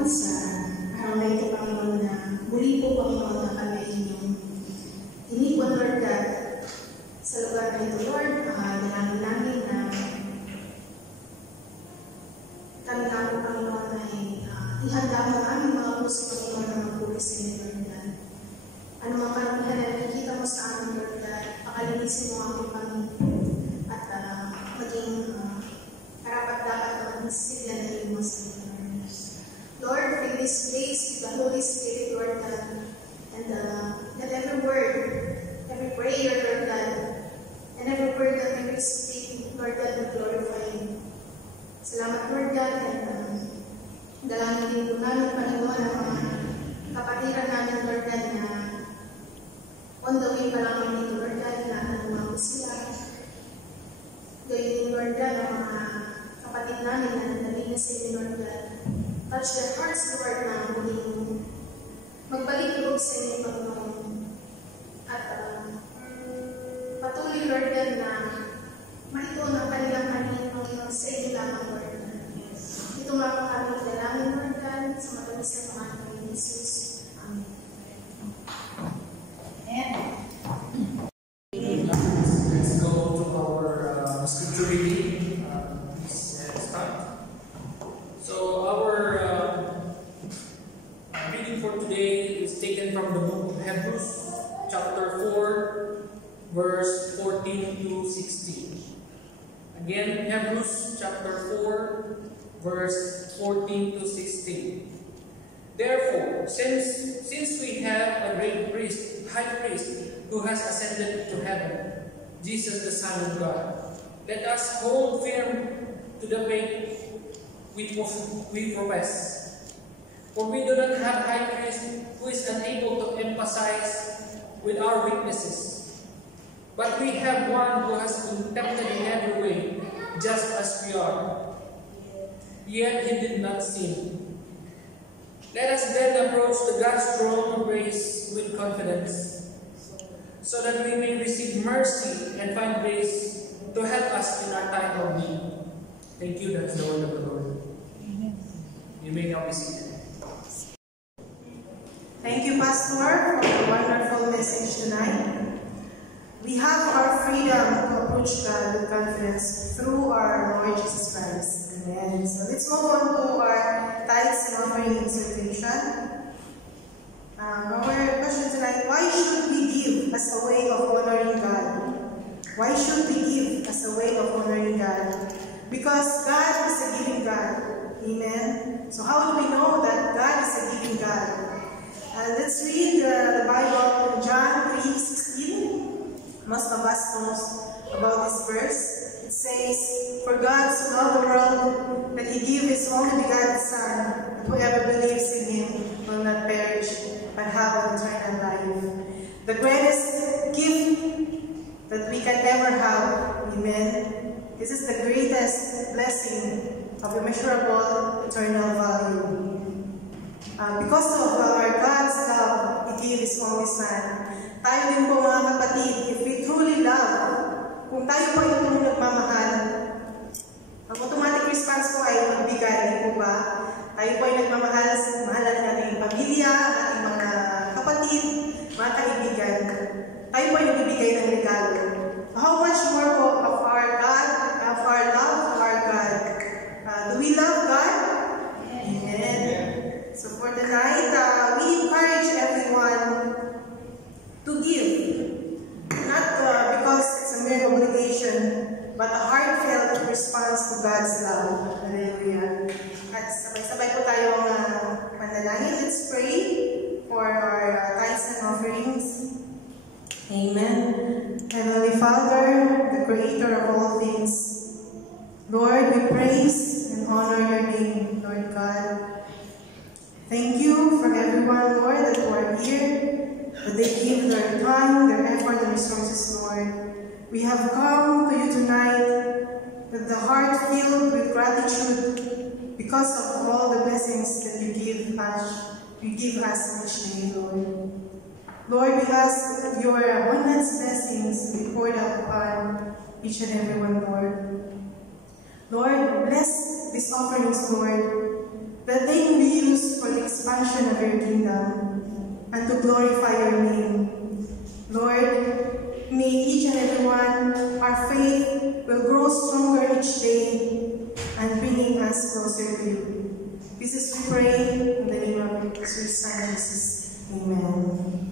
Panginoon, sa araw na ito, Panginoon, na muli po, Panginoon, na kami inyong iniwan, Lord God, sa lugar na ito, Lord. Dalangin namin na kami namin, Panginoon, ay ihanda mo namin mga puso, Panginoon, na magpuli sa inyo, Lord God. Ano mga karamihan na nakikita mo sa amin, Lord God, pakalinisin mo ang aming Panginoon at maging karapat-dapat na magnisigyan na rin mo sa inyo. Lord, fill this place with the Holy Spirit, Lord God, and let every word, every prayer, Lord God, and every word that we speak, Lord God, will glorify you. Salamat, Lord God, and dalangin din po namin, Panginoon, ang mga kapatiran namin, Lord God, na on the way pa lang dito, Lord God, na ano sila. Gayun, Lord God, ang mga kapatid namin na nandali na sila, Lord God. Touch their hearts, Lord, na muling magbalik-loob sa inyo, Panginoon. At patuloy, Lord God, na maituon ang kanilang kanin, Panginoon, sa inyo lamang, Lord God. Ito nga ang aming dalangin, Lord God, sa matamis na pangalan ng Jesus. Amen. Let's go to our scripture reading. Start. So our reading for today is taken from the book of Hebrews, chapter 4, verse 14 to 16. Again, Hebrews chapter 4, verse 14 to 16. Therefore, since we have a great priest, high priest, who has ascended to heaven, Jesus the Son of God, let us hold firm to the faith we profess. For we do not have a high priest who is unable to empathize with our weaknesses, but we have one who has been tempted in every way, just as we are, yet he did not sin. Let us then approach the God's throne of grace with confidence, so that we may receive mercy and find grace to help us in our time of need. Thank you. That's the word of the Lord. Amen. You may now be seated. Thank you, Pastor, for the wonderful message tonight. We have our freedom to approach God with confidence through our Lord Jesus Christ. Amen. So let's move on to our tithes and offering insertion. Our question tonight: why should we give as a way of honoring God? Why should we give as a way of honoring God? Because God is a giving God. Amen. So how do we know that God is a giving God? Let's read the Bible in John 3:16. Most of us knows about this verse. It says, "For God so loved the world that He gave His only begotten Son, that whoever believes in Him will not perish, but have eternal life." The greatest gift that we can ever have, amen. This is the greatest blessing of immeasurable eternal value. Because of our God's love, He gave His only Son. Tayo din po mga kapatid, if we truly love, kung tayo po yung nagmamahal, ang automatic response po ay magbigay, po ba? Tayo po ay nagmamahal, mahalan ng ating pamilya, ating mga kapatid, mga kaibigan. Tayo po ay nagbibigay ng regalo. How much more po of our God, of our love to our God? Do we love God? Amen. So for tonight, we encourage everyone to give. Not because it's a mere obligation, but a heartfelt response to God's love. Hallelujah. At sabay-sabay po tayong manalangin. Let's pray for our tithes and offerings. Amen. Heavenly Father, the Creator of all things, Lord, we praise and honor your name, Lord God. Thank you for everyone, Lord, that who are here, that they give their time, their effort, and resources, Lord. We have come to you tonight with the heart filled with gratitude because of all the blessings that you give us each day, Lord. Lord, we ask that your abundant blessings be poured out upon each and every one, Lord. Lord, bless these offerings, Lord, that they can be used for the expansion of your kingdom and to glorify your name. Lord, may each and every one, our faith will grow stronger each day and bringing us closer to you. This is we pray in the name of your Son Jesus. Amen.